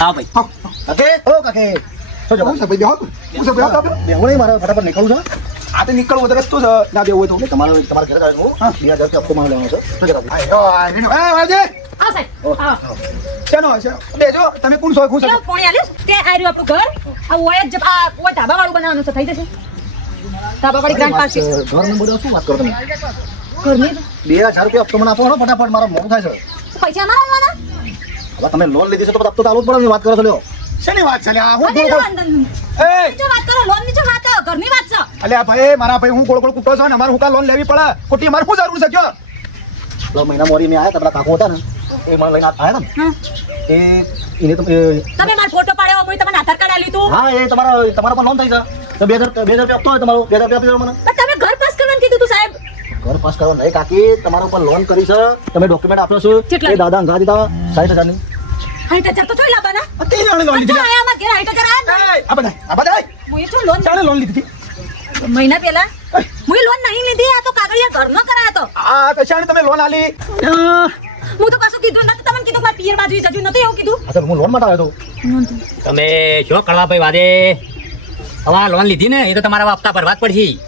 હા ભાઈ કાકે ઓ કાકે તો જવા હું છે ભાઈ બેહો હું છે બેહો આપણે બેહો નહીં મારે ફટાફટ નીકળવું છે આ તો નીકળવો તો રસ્તો છે ના દેવું હોય તો એટલે તમારા ઘરે આવ્યો હા 2000 રૂપિયા આપતો મને લેવાનો છે તો જરા આ વાજે આવ સાહેબ આવ ચાલો બેજો તમે કોણ છો ખુશ કેવું પોણી આલ્યું તે આ રહ્યું આપણું ઘર આ ઓય જ આ ઓય ધાબા વાળું બનાવવાનું છે થઈ જશે ધાબા વાળી ગ્રાન્ડ પાસે ઘર નંબર શું વાત કરો તમે ઘરની 2000 રૂપિયા આપતો મને આપો ને ફટાફટ મારા મોડું થાય છે પૈસા અમારા લેવાના હવે તમે લોન લીધી છે તો આપતો ચાલુ જ પડે વાત કરો છો લ્યો શેની વાત છે આ હું અને લોન એ જો વાત કરો લોન ની જો વાત ઘરની વાત છે અલ્યા ભાઈ મારા ભાઈ હું ગોળ ગોળ કૂટો છું ને અમારે હું કા લોન લેવી પડે ખોટી મારે શું જરૂર છે કયો લો મહિના મોરી મેં આયા તા પેલા કાકો હતા ને એ મને લઈને આયા ને હા એ એને તો તમે મારો ફોટો પાડ્યો મને તમને આધાર કાર્ડ આલ્યું તું હા એ તમારા પર લોન થઈ છે તો 2000 રૂપિયા આપતો હોય તમારો 2000 રૂપિયા આપી દો મને પણ તમે ઘર પાસ કરવાનું કીધું તું સાહેબ ઘર પાસ કરવા નહીં કાકી તમારા ઉપર લોન કરી છે તમે ડોક્યુમેન્ટ આપ્યો છો કેટલા? એ દાદા અંગા દીધા 60000 ની 60,000 તો જોઈ લાવવાના તે જાણે લોન લીધી આયા માં ઘેર 60,000 આયા આ બધા હું એ જો લોન ચાલે લોન લીધી મહિના પહેલા હું લોન નહીં લીધી આ તો કાગળિયા ઘરનો કરાયો આ તો શાણે તમે લોન આલી હું તો પાછું કીધું નતું તમને કીધું કે મારા પિયર બાજુ જજુ નતું એવું કીધું આ તો હું લોન માટે આવ્યો તો તમે શું કરવા ભાઈ વાદે હવે લોન લીધી ને એ તો તમારા હપ્તા ભરવા જ પડશે